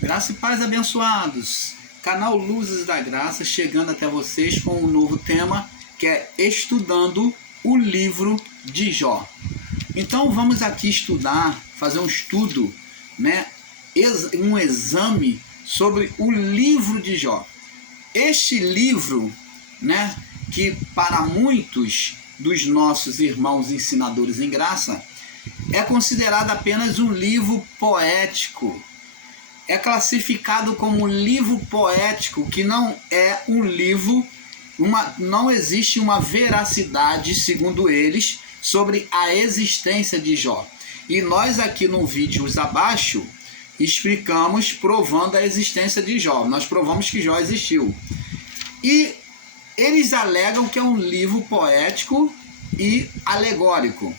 Graça e paz, abençoados. Canal Luzes da Graça chegando até vocês com um novo tema, que é estudando o livro de Jó. Então vamos aqui estudar, fazer um estudo, um exame sobre o livro de Jó. Este livro, que para muitos dos nossos irmãos ensinadores em graça, é considerado apenas um livro poético. É classificado como um livro poético, que não é um livro, não existe uma veracidade, segundo eles, sobre a existência de Jó. E nós aqui no vídeo abaixo explicamos, provando a existência de Jó. Nós provamos que Jó existiu. E eles alegam que é um livro poético e alegórico.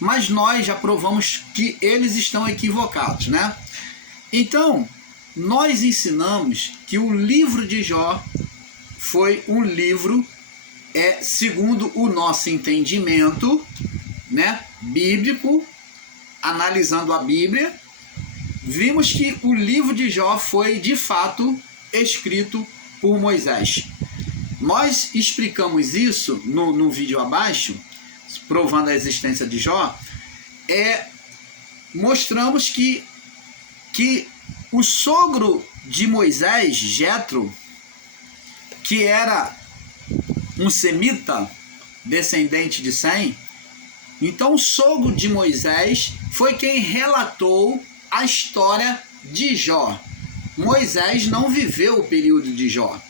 Mas nós já provamos que eles estão equivocados, Então, nós ensinamos que o livro de Jó foi um livro, segundo o nosso entendimento, bíblico, analisando a Bíblia, vimos que o livro de Jó foi, de fato, escrito por Moisés. Nós explicamos isso no vídeo abaixo, provando a existência de Jó, mostramos que o sogro de Moisés, Jetro, que era um semita, descendente de Sem, então o sogro de Moisés foi quem relatou a história de Jó. Moisés não viveu o período de Jó,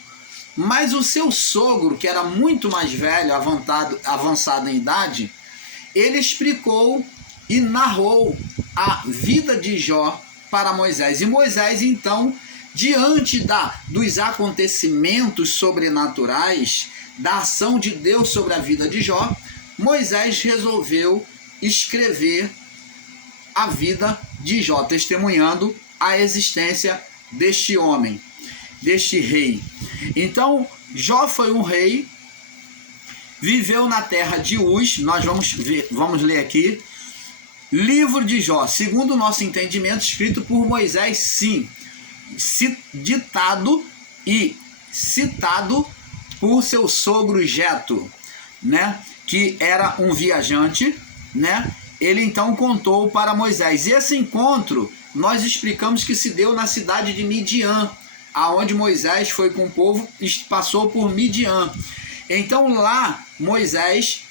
mas o seu sogro, que era muito mais velho, avançado em idade, ele explicou e narrou a vida de Jó para Moisés. E Moisés, então, diante dos acontecimentos sobrenaturais, da ação de Deus sobre a vida de Jó, Moisés resolveu escrever a vida de Jó, testemunhando a existência deste homem, deste rei. Então, Jó foi um rei, viveu na terra de Uz. Nós vamos ler aqui. Livro de Jó, segundo o nosso entendimento, escrito por Moisés, sim, ditado e citado por seu sogro Jetro, que era um viajante, ele então contou para Moisés. E esse encontro, nós explicamos que se deu na cidade de Midian, aonde Moisés foi com o povo e passou por Midian. Então lá, Moisés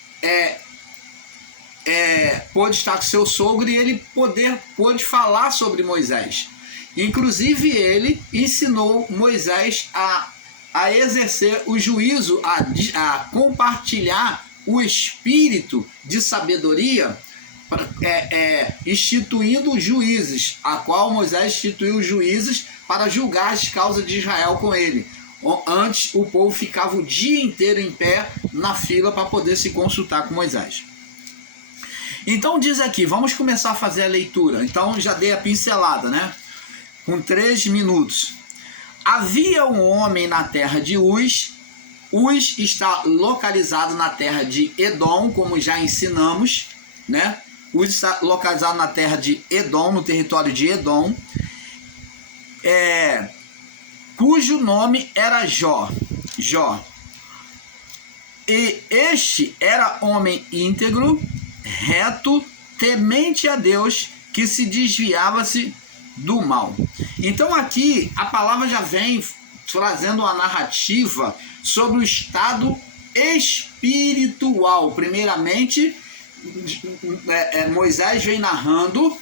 pôde estar com seu sogro e ele pôde falar sobre Moisés. Inclusive ele ensinou Moisés a exercer o juízo, a compartilhar o espírito de sabedoria, instituindo juízes, a qual Moisés instituiu juízes para julgar as causas de Israel com ele. Antes o povo ficava o dia inteiro em pé na fila para poder se consultar com Moisés. Então diz aqui, vamos começar a fazer a leitura. Então já dei a pincelada, com 3 minutos. Havia um homem na terra de Uz. Uz está localizado na terra de Edom, como já ensinamos, Uz está localizado na terra de Edom, no território de Edom, cujo nome era Jó. E este era homem íntegro, reto, temente a Deus, que se desviava-se do mal. Então aqui a palavra já vem trazendo uma narrativa sobre o estado espiritual. Primeiramente, Moisés vem narrando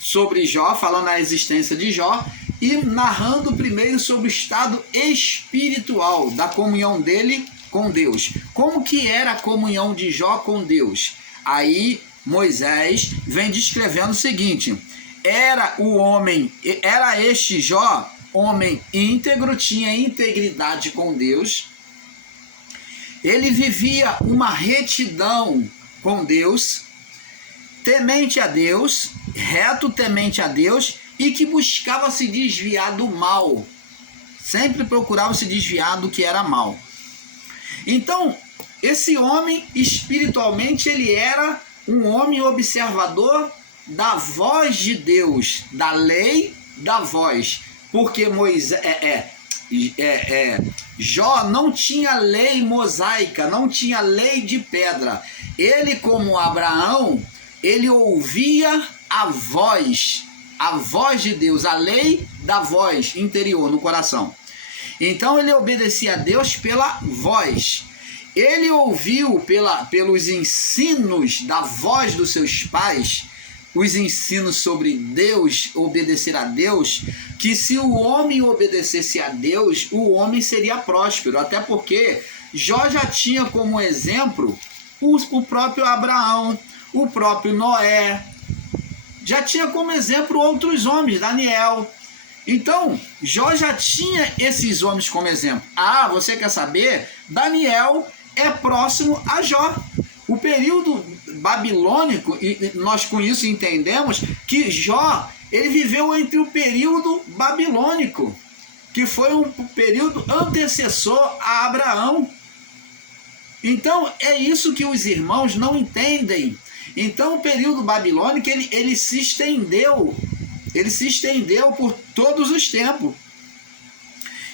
sobre Jó, falando a existência de Jó, e narrando primeiro sobre o estado espiritual da comunhão dele com Deus. Como que era a comunhão de Jó com Deus? Aí Moisés vem descrevendo o seguinte: era este Jó homem íntegro, tinha integridade com Deus, ele vivia uma retidão com Deus, temente a Deus, reto, temente a Deus, e que buscava se desviar do mal, sempre procurava se desviar do que era mal. Então, esse homem, espiritualmente, ele era um homem observador da voz de Deus, da lei da voz, porque Jó não tinha lei mosaica, não tinha lei de pedra. Ele, como Abraão, ele ouvia a voz de Deus, a lei da voz interior no coração. Então ele obedecia a Deus pela voz. Ele ouviu pelos ensinos da voz dos seus pais, os ensinos sobre Deus, obedecer a Deus, que se o homem obedecesse a Deus, o homem seria próspero. Até porque Jó já tinha como exemplo o próprio Abraão, o próprio Noé, já tinha como exemplo outros homens, Daniel. Então, Jó já tinha esses homens como exemplo. Ah, você quer saber? Daniel é próximo a Jó. O período babilônico, e nós com isso entendemos que Jó, ele viveu entre o período babilônico, que foi um período antecessor a Abraão. Então, é isso que os irmãos não entendem. Então, o período babilônico, ele se estendeu por todos os tempos.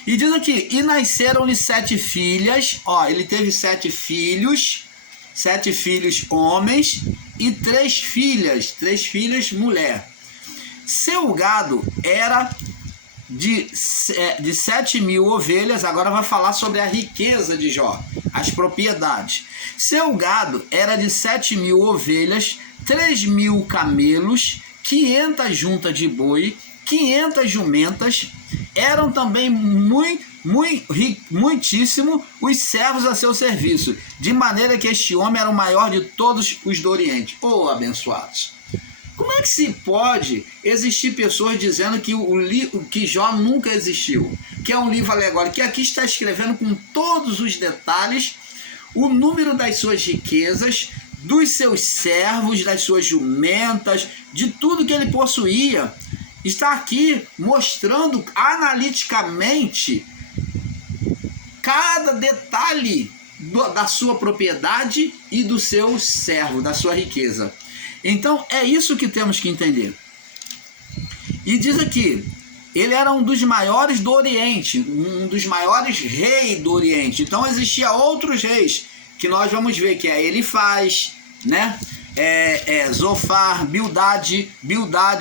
E diz aqui, e nasceram-lhe 7 filhas, ele teve 7 filhos homens e 3 filhas mulher. Seu gado era de 7.000 ovelhas, agora vai falar sobre a riqueza de Jó, as propriedades. Seu gado era de 7.000 ovelhas, 3.000 camelos, 500 juntas de boi, 500 jumentas. Eram também muitíssimo os servos a seu serviço, de maneira que este homem era o maior de todos os do Oriente. Abençoados! Como é que se pode existir pessoas dizendo que Jó nunca existiu? Que é um livro alegórico, que aqui está escrevendo com todos os detalhes o número das suas riquezas, dos seus servos, das suas jumentas, de tudo que ele possuía. Está aqui mostrando analiticamente cada detalhe da sua propriedade e do seu servo, da sua riqueza. Então é isso que temos que entender. E diz aqui, ele era um dos maiores do Oriente, um dos maiores reis do Oriente. Então existia outros reis que nós vamos ver, que é Elifaz, né? Zofar, Bildade,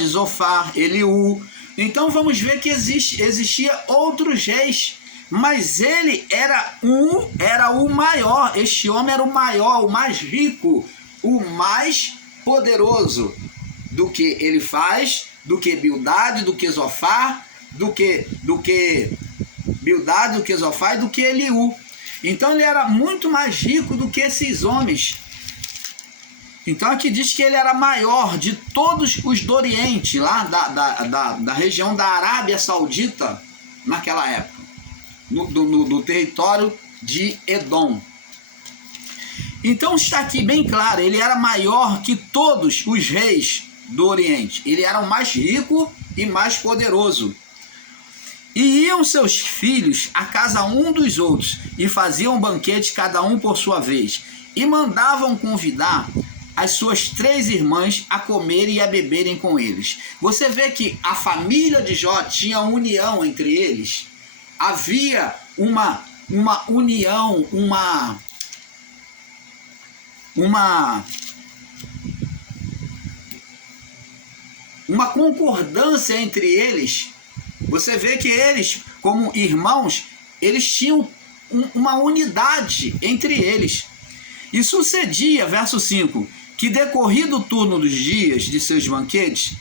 Zofar, Eliú. Então vamos ver que existia outros reis, mas ele era o maior. Este homem era o maior, o mais rico, o mais poderoso do que Elifaz, do que Bildade, do que Zofar, do que Bildade, do que Zofar e do que Eliú. Então ele era muito mais rico do que esses homens. Então aqui diz que ele era maior de todos os do Oriente, lá da região da Arábia Saudita, naquela época, no território de Edom. Então está aqui bem claro, ele era maior que todos os reis do Oriente. Ele era o mais rico e mais poderoso. E iam seus filhos a casa um dos outros, e faziam banquete cada um por sua vez, e mandavam convidar as suas 3 irmãs a comerem e a beberem com eles. Você vê que a família de Jó tinha união entre eles. Havia uma união, uma concordância entre eles. Você vê que eles, como irmãos, eles tinham uma unidade entre eles. E sucedia, verso 5, que decorrido o turno dos dias de seus banquetes,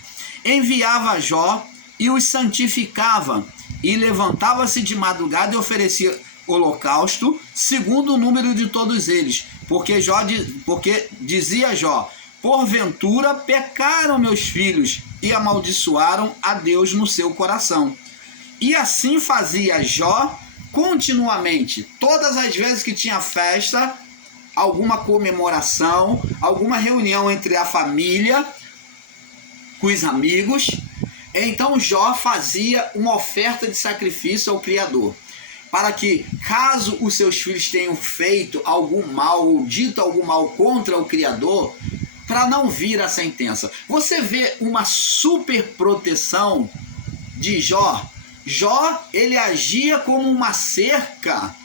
enviava Jó e os santificava, e levantava-se de madrugada e oferecia holocausto, segundo o número de todos eles, porque dizia Jó, porventura pecaram meus filhos e amaldiçoaram a Deus no seu coração. E assim fazia Jó continuamente, todas as vezes que tinha festa, alguma comemoração, alguma reunião entre a família, com os amigos, então Jó fazia uma oferta de sacrifício ao Criador, para que, caso os seus filhos tenham feito algum mal ou dito algum mal contra o Criador, para não vir a sentença. Você vê uma super proteção de Jó. Jó, ele agia como uma cerca,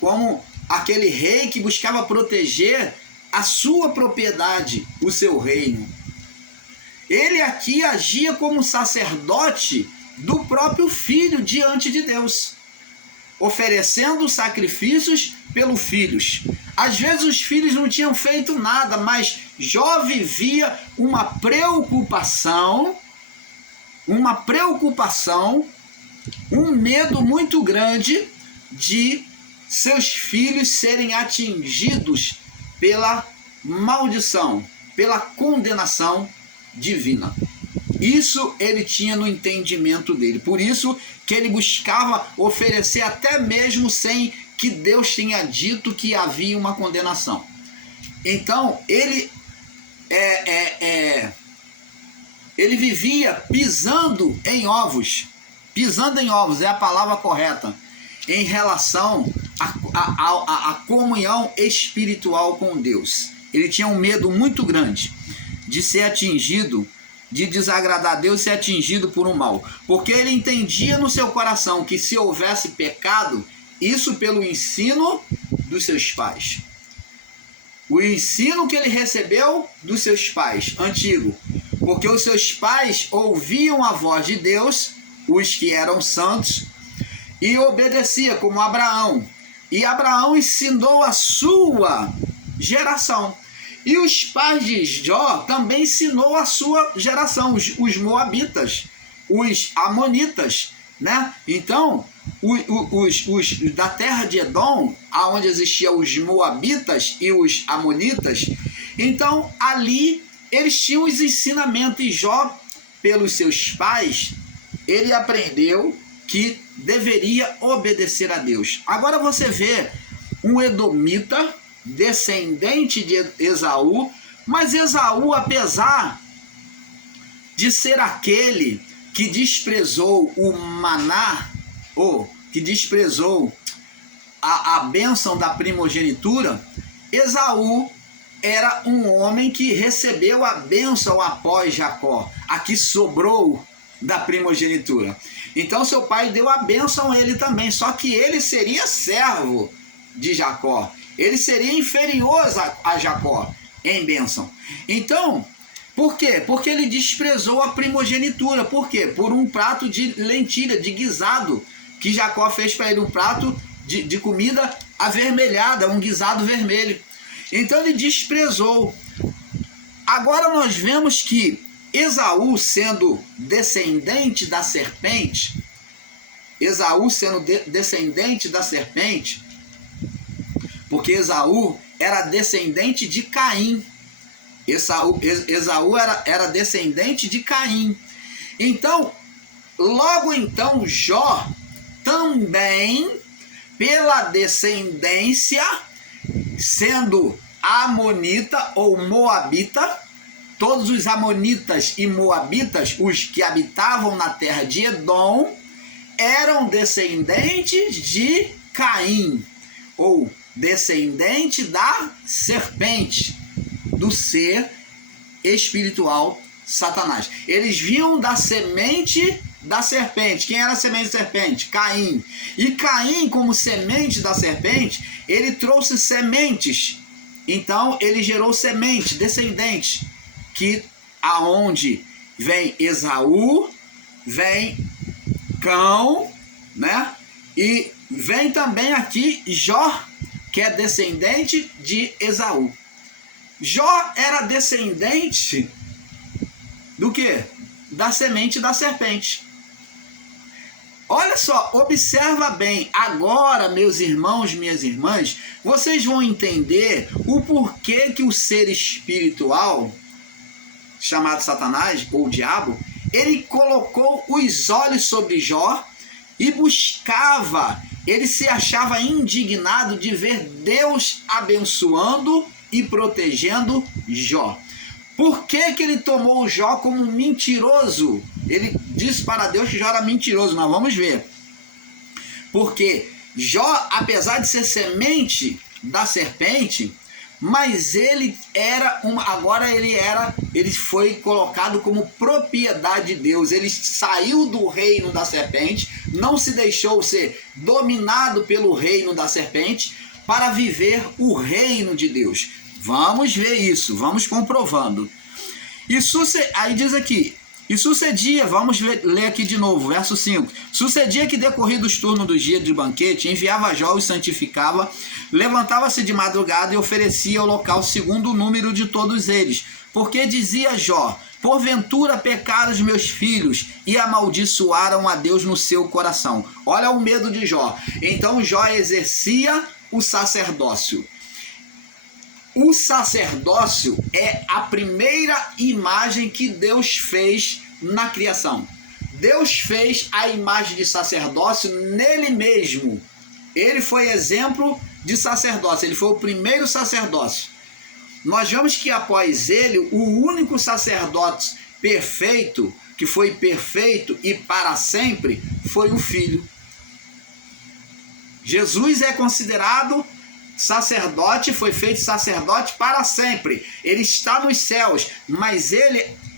como aquele rei que buscava proteger a sua propriedade, o seu reino. Ele aqui agia como sacerdote do próprio filho diante de Deus, oferecendo sacrifícios pelos filhos. Às vezes os filhos não tinham feito nada, mas Jó vivia uma preocupação, um medo muito grande de seus filhos serem atingidos pela maldição, pela condenação divina. Isso ele tinha no entendimento dele. Por isso que ele buscava oferecer até mesmo sem que Deus tenha dito que havia uma condenação. Então, ele vivia pisando em ovos é a palavra correta, em relação à comunhão espiritual com Deus. Ele tinha um medo muito grande de ser atingido, de desagradar a Deus, ser atingido por um mal, porque ele entendia no seu coração que se houvesse pecado, isso pelo ensino dos seus pais, o ensino que ele recebeu dos seus pais, antigo, porque os seus pais ouviam a voz de Deus, os que eram santos, e obedecia, como Abraão, e Abraão ensinou a sua geração. E os pais de Jó também ensinou a sua geração, os moabitas, os amonitas, né? Então, os da terra de Edom, aonde existiam os moabitas e os amonitas, então ali eles tinham os ensinamentos, e Jó, pelos seus pais, ele aprendeu que deveria obedecer a Deus. Agora você vê um edomita, descendente de Esaú, mas Esaú, apesar de ser aquele que desprezou o maná, ou que desprezou a bênção da primogenitura, Esaú era um homem que recebeu a bênção após Jacó, a que sobrou da primogenitura. Então seu pai deu a bênção a ele também, só que ele seria servo de Jacó. Ele seria inferior a Jacó em bênção. Então, por quê? Porque ele desprezou a primogenitura. Por quê? Por um prato de lentilha, de guisado, que Jacó fez para ele, um prato de comida avermelhada, um guisado vermelho. Então ele desprezou. Agora nós vemos que Esaú, sendo descendente da serpente, porque Esaú era descendente de Caim. Esaú era descendente de Caim. Então, logo então, Jó também, pela descendência, sendo amonita ou moabita, todos os amonitas e moabitas, os que habitavam na terra de Edom, eram descendentes de Caim, ou descendente da serpente, do ser espiritual Satanás. Eles vinham da semente da serpente. Quem era a semente da serpente? Caim. E Caim, como semente da serpente, ele trouxe sementes. Então ele gerou semente, descendentes, que aonde vem Esaú, vem Cão, né? E vem também aqui Jó, que é descendente de Esaú. Jó era descendente do quê? Da semente da serpente. Olha só, observa bem. Agora, meus irmãos, minhas irmãs, vocês vão entender o porquê que o ser espiritual, chamado Satanás ou diabo, ele colocou os olhos sobre Jó e buscava, ele se achava indignado de ver Deus abençoando e protegendo Jó. Por que que ele tomou Jó como mentiroso? Ele disse para Deus que Jó era mentiroso. Nós vamos ver. Porque Jó, apesar de ser semente da serpente, mas agora ele foi colocado como propriedade de Deus. Ele saiu do reino da serpente, não se deixou ser dominado pelo reino da serpente para viver o reino de Deus. Vamos ver isso, vamos comprovando. Aí diz aqui, e sucedia, ler aqui de novo, verso 5. Sucedia que, decorrido os turnos do dia de banquete, enviava Jó e santificava, levantava-se de madrugada e oferecia ao local segundo o número de todos eles. Porque dizia Jó: porventura pecaram os meus filhos e amaldiçoaram a Deus no seu coração. Olha o medo de Jó. Então Jó exercia o sacerdócio. O sacerdócio é a primeira imagem que Deus fez na criação. Deus fez a imagem de sacerdócio nele mesmo. Ele foi exemplo de sacerdócio, ele foi o primeiro sacerdócio. Nós vemos que após ele, o único sacerdote perfeito, que foi perfeito e para sempre, foi o Filho. Jesus é considerado sacerdote, foi feito sacerdote para sempre. Ele está nos céus, mas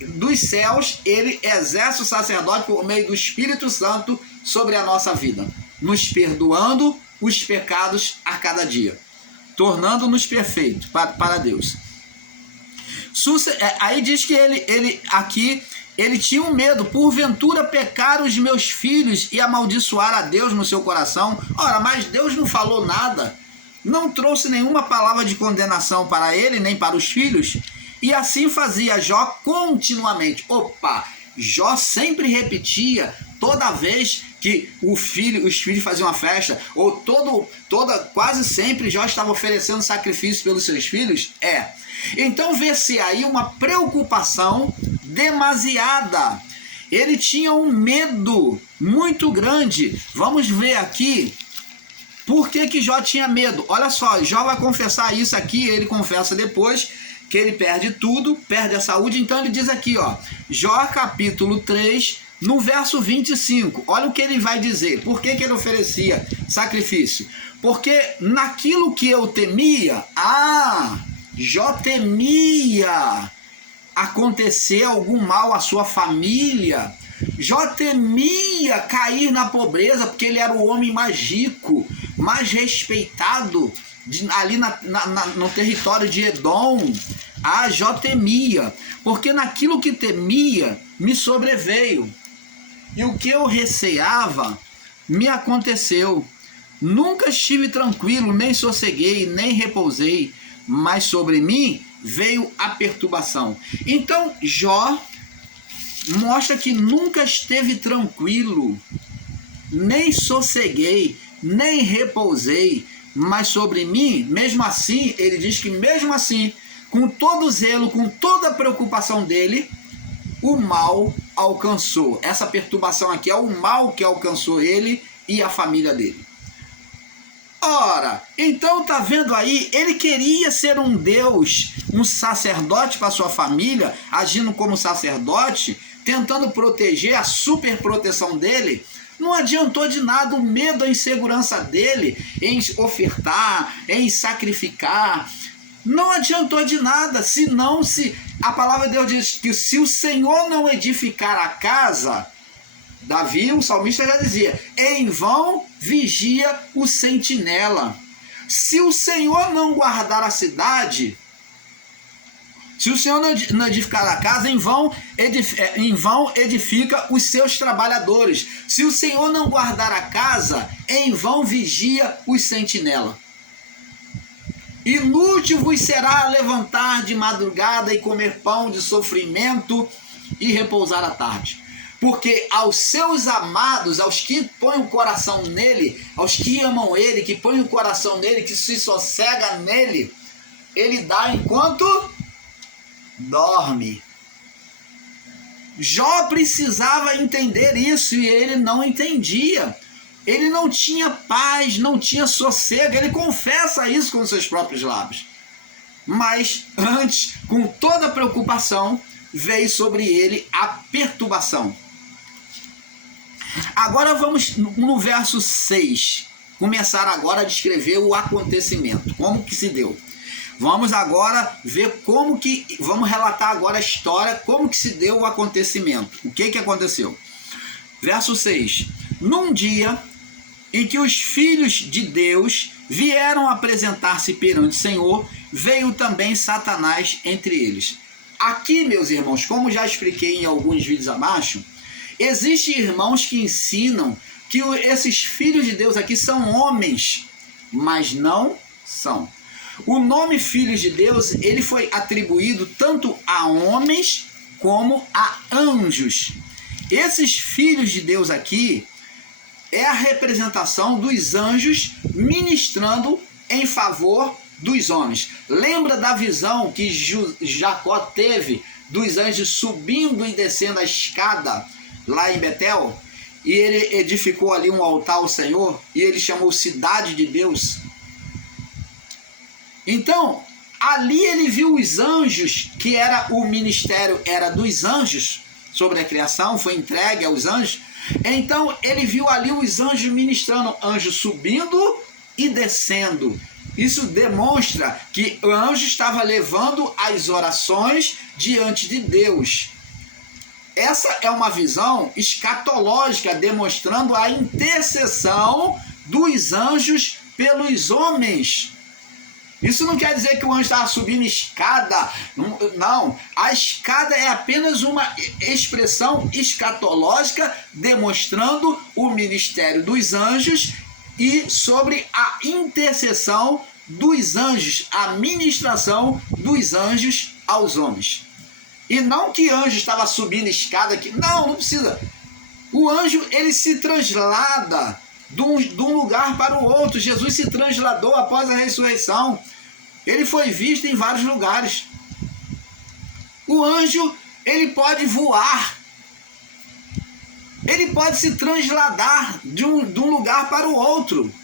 dos céus, ele exerce o sacerdote por meio do Espírito Santo sobre a nossa vida, nos perdoando os pecados a cada dia, tornando-nos perfeitos para Deus. Aí diz que ele tinha um medo: porventura pecaram os meus filhos e amaldiçoar a Deus no seu coração. Ora, mas Deus não falou nada, não trouxe nenhuma palavra de condenação para ele, nem para os filhos, e assim fazia Jó continuamente. Jó sempre repetia, toda vez que os filhos faziam uma festa, ou quase sempre Jó estava oferecendo sacrifício pelos seus filhos. Então vê-se aí uma preocupação demasiada. Ele tinha um medo muito grande. Vamos ver aqui por que Jó tinha medo. Olha só, Jó vai confessar isso aqui, ele confessa depois que ele perde tudo, perde a saúde. Então ele diz aqui, Jó capítulo 3, no verso 25, olha o que ele vai dizer. Por que ele oferecia sacrifício? Porque naquilo que eu temia, Jó temia acontecer algum mal à sua família. Jó temia cair na pobreza, porque ele era o homem mais rico, mais respeitado ali no território de Edom. Jó temia, porque naquilo que temia me sobreveio, e o que eu receava me aconteceu. Nunca estive tranquilo, nem sosseguei, nem repousei, mas sobre mim veio a perturbação. Então Jó mostra que nunca esteve tranquilo, nem sosseguei, nem repousei, mas sobre mim, mesmo assim, ele diz que mesmo assim, com todo o zelo, com toda a preocupação dele, o mal alcançou. Essa perturbação aqui é o mal que alcançou ele e a família dele. Ora, então tá vendo aí, ele queria ser um Deus, um sacerdote para sua família, agindo como sacerdote, tentando proteger, a super proteção dele. Não adiantou de nada o medo, a insegurança dele em ofertar, em sacrificar. Não adiantou de nada, senão a palavra de Deus diz que se o Senhor não edificar a casa, Davi, o salmista, já dizia: em vão vigia o sentinela. Se o Senhor não guardar a cidade, se o Senhor não edificar a casa, em vão edifica os seus trabalhadores. Se o Senhor não guardar a casa, em vão vigia os sentinela. Inútil vos será levantar de madrugada e comer pão de sofrimento e repousar à tarde. Porque aos seus amados, aos que põem o coração nele, aos que amam ele, que põem o coração nele, que se sossega nele, ele dá enquanto dorme. Jó precisava entender isso e ele não entendia. Ele não tinha paz, não tinha sossego. Ele confessa isso com seus próprios lábios. Mas antes, com toda a preocupação, veio sobre ele a perturbação. Agora vamos no verso 6, começar agora a descrever o acontecimento, como que se deu. Vamos agora ver vamos relatar agora a história, como que se deu o acontecimento. O que aconteceu? Verso 6. Num dia em que os filhos de Deus vieram apresentar-se perante o Senhor, veio também Satanás entre eles. Aqui, meus irmãos, como já expliquei em alguns vídeos abaixo, existem irmãos que ensinam que esses filhos de Deus aqui são homens, mas não são. O nome filhos de Deus, ele foi atribuído tanto a homens como a anjos. Esses filhos de Deus aqui é a representação dos anjos ministrando em favor dos homens. Lembra da visão que Jacó teve dos anjos subindo e descendo a escada lá em Betel? E ele edificou ali um altar ao Senhor e ele chamou Cidade de Deus. Então, ali ele viu os anjos, que era o ministério, era dos anjos, sobre a criação, foi entregue aos anjos. Então, ele viu ali os anjos ministrando, anjos subindo e descendo. Isso demonstra que o anjo estava levando as orações diante de Deus. Essa é uma visão escatológica, demonstrando a intercessão dos anjos pelos homens. Isso não quer dizer que o anjo estava subindo escada. Não, a escada é apenas uma expressão escatológica demonstrando o ministério dos anjos e sobre a intercessão dos anjos, a ministração dos anjos aos homens. E não que anjo estava subindo escada aqui, não precisa. O anjo, ele se translada de um lugar para o outro. Jesus se trasladou após a ressurreição. Ele foi visto em vários lugares. O anjo, ele pode voar. Ele pode se trasladar de um lugar para o outro.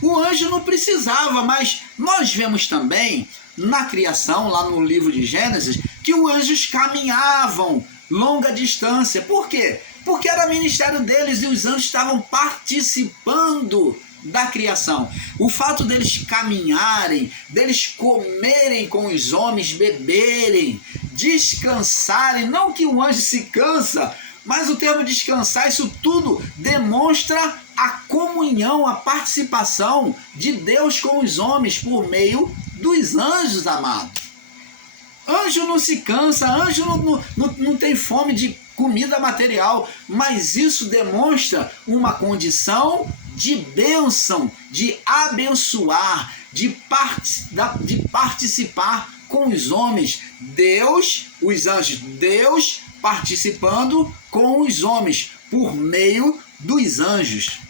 O anjo não precisava, mas nós vemos também na criação, lá no livro de Gênesis, que os anjos caminhavam longa distância. Por quê? Porque era ministério deles e os anjos estavam participando da criação. O fato deles caminharem, deles comerem com os homens, beberem, descansarem, não que o anjo se cansa, mas o termo descansar, isso tudo demonstra a comunhão, a participação de Deus com os homens por meio dos anjos, amados. Anjo não se cansa, anjo não tem fome de comida material, mas isso demonstra uma condição de bênção, de abençoar, de participar com os homens. Deus, os anjos, Deus participando com os homens por meio dos anjos.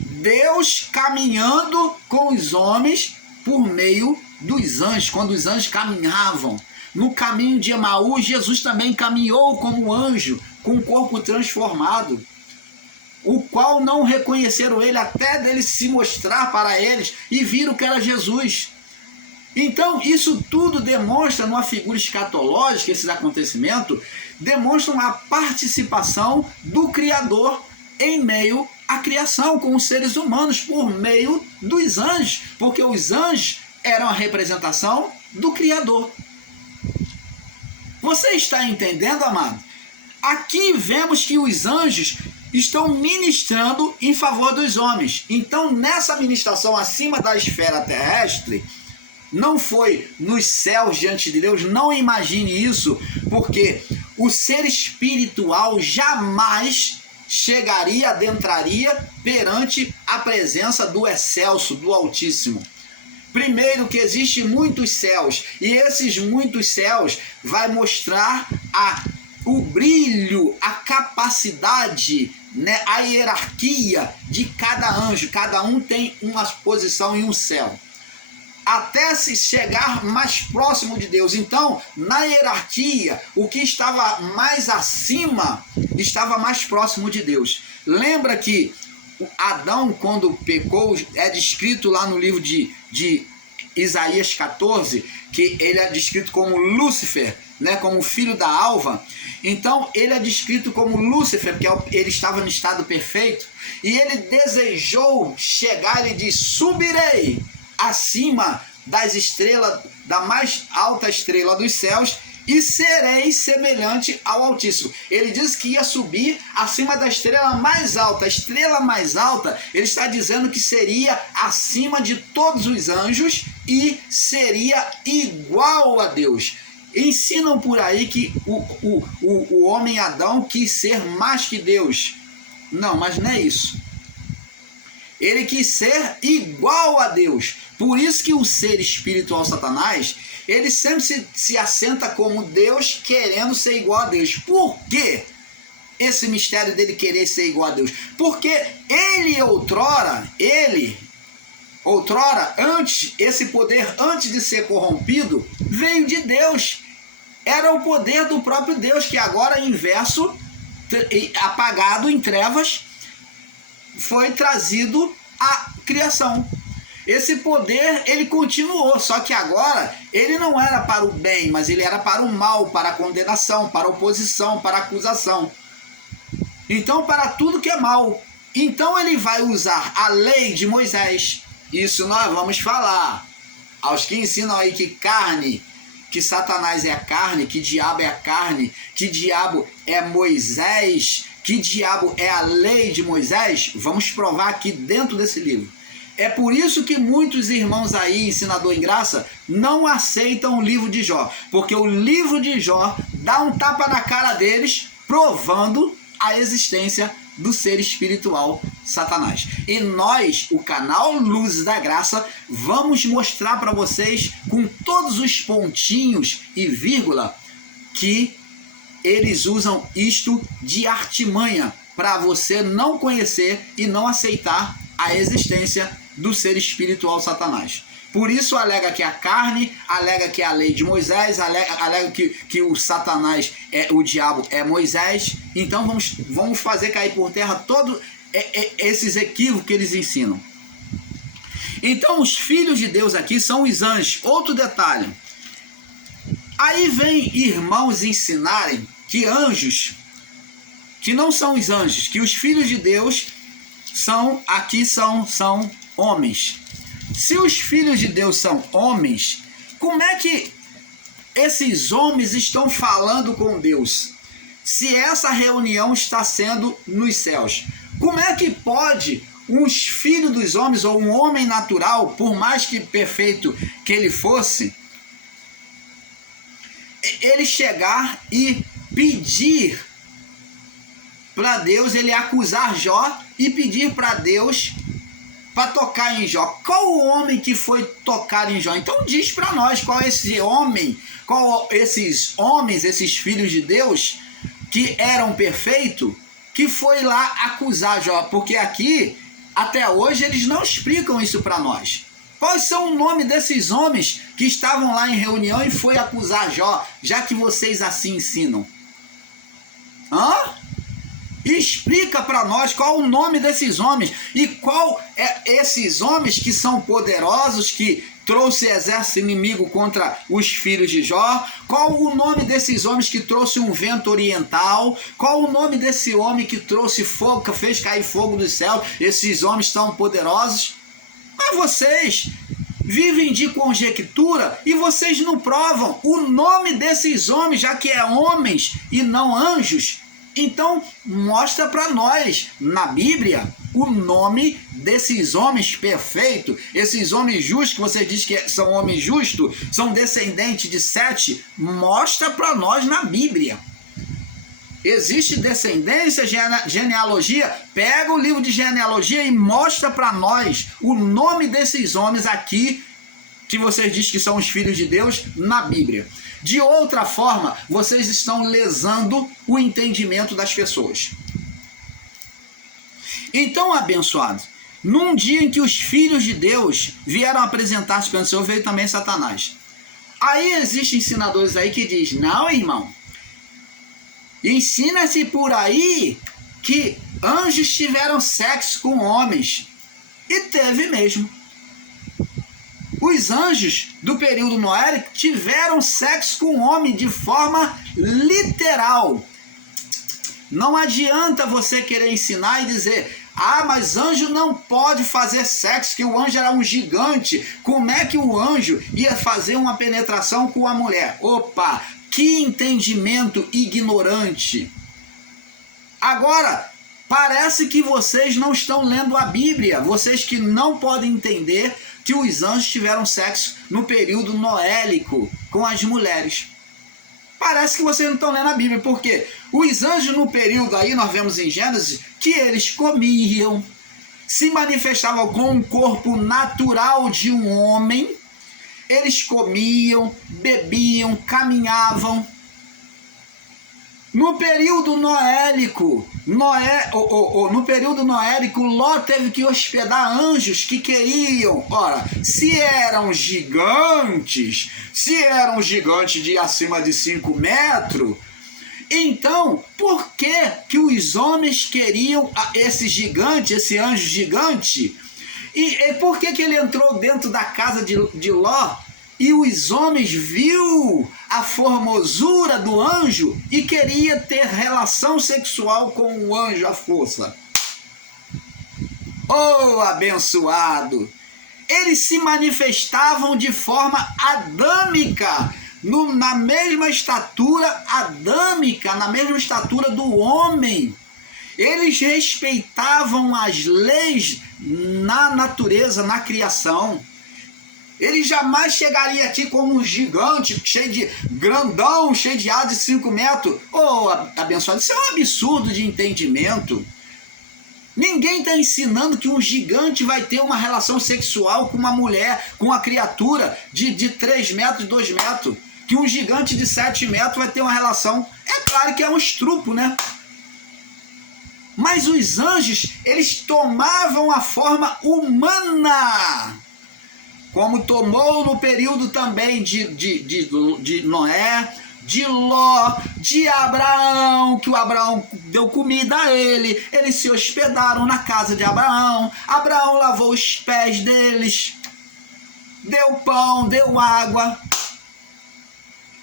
Deus caminhando com os homens por meio dos anjos, quando os anjos caminhavam. No caminho de Emaús, Jesus também caminhou como anjo, com o corpo transformado, o qual não reconheceram ele até dele se mostrar para eles e viram que era Jesus. Então, isso tudo demonstra, numa figura escatológica, esses acontecimentos, demonstram a participação do Criador em meio à criação, com os seres humanos, por meio dos anjos, porque os anjos eram a representação do Criador. Você está entendendo, amado? Aqui vemos que os anjos estão ministrando em favor dos homens. Então, nessa ministração acima da esfera terrestre, não foi nos céus diante de Deus, não imagine isso, porque o ser espiritual jamais chegaria, adentraria perante a presença do excelso, do Altíssimo. Primeiro que existe muitos céus, e esses muitos céus vai mostrar o brilho, a capacidade, né, a hierarquia de cada anjo. Cada um tem uma posição em um céu, até se chegar mais próximo de Deus. Então, na hierarquia, o que estava mais acima estava mais próximo de Deus. Lembra que Adão, quando pecou, é descrito lá no livro de Isaías 14, que ele é descrito como Lúcifer, né, como filho da alva. Então, ele é descrito como Lúcifer, porque ele estava no estado perfeito, e ele desejou chegar, ele diz: subirei acima das estrelas, da mais alta estrela dos céus, e sereis semelhante ao Altíssimo. Ele diz que ia subir acima da estrela mais alta. A estrela mais alta, ele está dizendo que seria acima de todos os anjos e seria igual a Deus. Ensinam por aí que o homem Adão quis ser mais que Deus. Não, mas não é isso. Ele quis ser igual a Deus. Por isso que o ser espiritual Satanás, ele sempre se assenta como Deus, querendo ser igual a Deus. Por quê? Esse mistério dele querer ser igual a Deus. Porque ele outrora, antes, esse poder, antes de ser corrompido, veio de Deus. Era o poder do próprio Deus, que agora, inverso, apagado em trevas, foi trazido à criação. Esse poder, ele continuou, só que agora ele não era para o bem, mas ele era para o mal, para a condenação, para a oposição, para a acusação. Então, para tudo que é mal. Então ele vai usar a lei de Moisés. Isso nós vamos falar. Aos que ensinam aí que Satanás é a carne, que diabo é a carne, que diabo é Moisés, que diabo é a lei de Moisés, vamos provar aqui dentro desse livro. É por isso que muitos irmãos aí, ensinador em graça, não aceitam o livro de Jó, porque o livro de Jó dá um tapa na cara deles, provando a existência do ser espiritual Satanás. E nós, o canal Luzes da Graça, vamos mostrar para vocês com todos os pontinhos e vírgula que eles usam isto de artimanha para você não conhecer e não aceitar a existência do ser espiritual Satanás. Por isso alega que a carne, alega que é a lei de Moisés, alega que o Satanás, o diabo é Moisés. Então vamos fazer cair por terra todos esses equívocos que eles ensinam. Então os filhos de Deus aqui são os anjos. Outro detalhe. Aí vem irmãos ensinarem que anjos, que não são os anjos, que os filhos de Deus são homens. Se os filhos de Deus são homens, como é que esses homens estão falando com Deus? Se essa reunião está sendo nos céus, como é que pode os filhos dos homens, ou um homem natural, por mais que perfeito que ele fosse, ele chegar e pedir para Deus, ele acusar Jó e pedir para Deus para tocar em Jó? Qual o homem que foi tocar em Jó? Então diz para nós qual esse homem, qual esses homens, esses filhos de Deus que eram perfeitos, que foi lá acusar Jó, porque aqui até hoje eles não explicam isso para nós. Quais são o nome desses homens que estavam lá em reunião e foi acusar Jó, já que vocês assim ensinam? Explica para nós qual o nome desses homens e qual é esses homens que são poderosos, que trouxe exército inimigo contra os filhos de Jó. Qual o nome desses homens que trouxe um vento oriental? Qual o nome desse homem que trouxe fogo, que fez cair fogo do céu? Esses homens tão poderosos. Mas vocês vivem de conjectura e vocês não provam o nome desses homens, já que é homens e não anjos. Então mostra para nós na Bíblia o nome desses homens perfeitos, esses homens justos que você diz que são homens justos, são descendentes de Sete. Mostra para nós na Bíblia. Existe descendência, genealogia? Pega o livro de genealogia e mostra para nós o nome desses homens aqui que vocês dizem que são os filhos de Deus na Bíblia. De outra forma, vocês estão lesando o entendimento das pessoas. Então, abençoados, num dia em que os filhos de Deus vieram apresentar-se perante o Senhor, veio também Satanás. Aí existem ensinadores aí que dizem: não, irmão, ensina-se por aí que anjos tiveram sexo com homens. E teve mesmo. Os anjos do período noélico tiveram sexo com o homem de forma literal. Não adianta você querer ensinar e dizer: Ah, mas anjo não pode fazer sexo, que o anjo era um gigante. Como é que o anjo ia fazer uma penetração com a mulher? Opa, que entendimento ignorante. Agora, parece que vocês não estão lendo a Bíblia. Vocês que não podem entender que os anjos tiveram sexo no período noélico com as mulheres. Parece que vocês não estão lendo a Bíblia, porque os anjos no período aí, nós vemos em Gênesis, que eles comiam, se manifestavam com um corpo natural de um homem, eles comiam, bebiam, caminhavam. No período noélico, no período noélico, Ló teve que hospedar anjos que queriam. Ora, se eram gigantes de acima de 5 metros, então, por que os homens queriam esse gigante, esse anjo gigante? E por que ele entrou dentro da casa de Ló? E os homens viu a formosura do anjo e queria ter relação sexual com o anjo à força. Oh, abençoado! Eles se manifestavam de forma adâmica, na mesma estatura adâmica, na mesma estatura do homem. Eles respeitavam as leis na natureza, na criação. Ele jamais chegaria aqui como um gigante, cheio de grandão, cheio de asas de 5 metros. Oh, abençoado, isso é um absurdo de entendimento. Ninguém está ensinando que um gigante vai ter uma relação sexual com uma mulher, com uma criatura de 3 metros, 2 metros. Que um gigante de 7 metros vai ter uma relação. É claro que é um estrupo, né? Mas os anjos, eles tomavam a forma humana, como tomou no período também de Noé, de Ló, de Abraão, que o Abraão deu comida a ele, eles se hospedaram na casa de Abraão, Abraão lavou os pés deles, deu pão, deu água.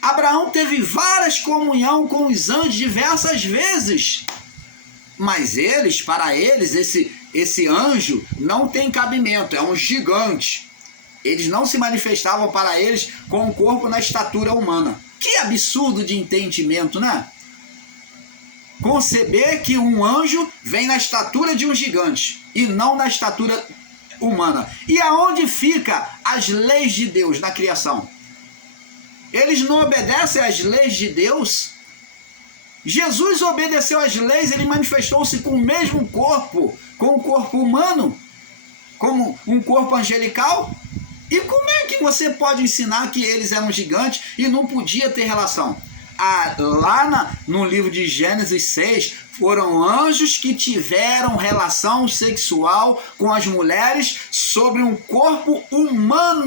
Abraão teve várias comunhão com os anjos diversas vezes, mas para eles, esse anjo não tem cabimento, é um gigante. Eles não se manifestavam para eles com o corpo na estatura humana. Que absurdo de entendimento, né? Conceber que um anjo vem na estatura de um gigante e não na estatura humana. E aonde fica as leis de Deus na criação? Eles não obedecem às leis de Deus? Jesus obedeceu às leis, ele manifestou-se com o mesmo corpo, com o corpo humano, como um corpo angelical. E como é que você pode ensinar que eles eram gigantes e não podia ter relação? Lá no livro de Gênesis 6, foram anjos que tiveram relação sexual com as mulheres sobre um corpo humano.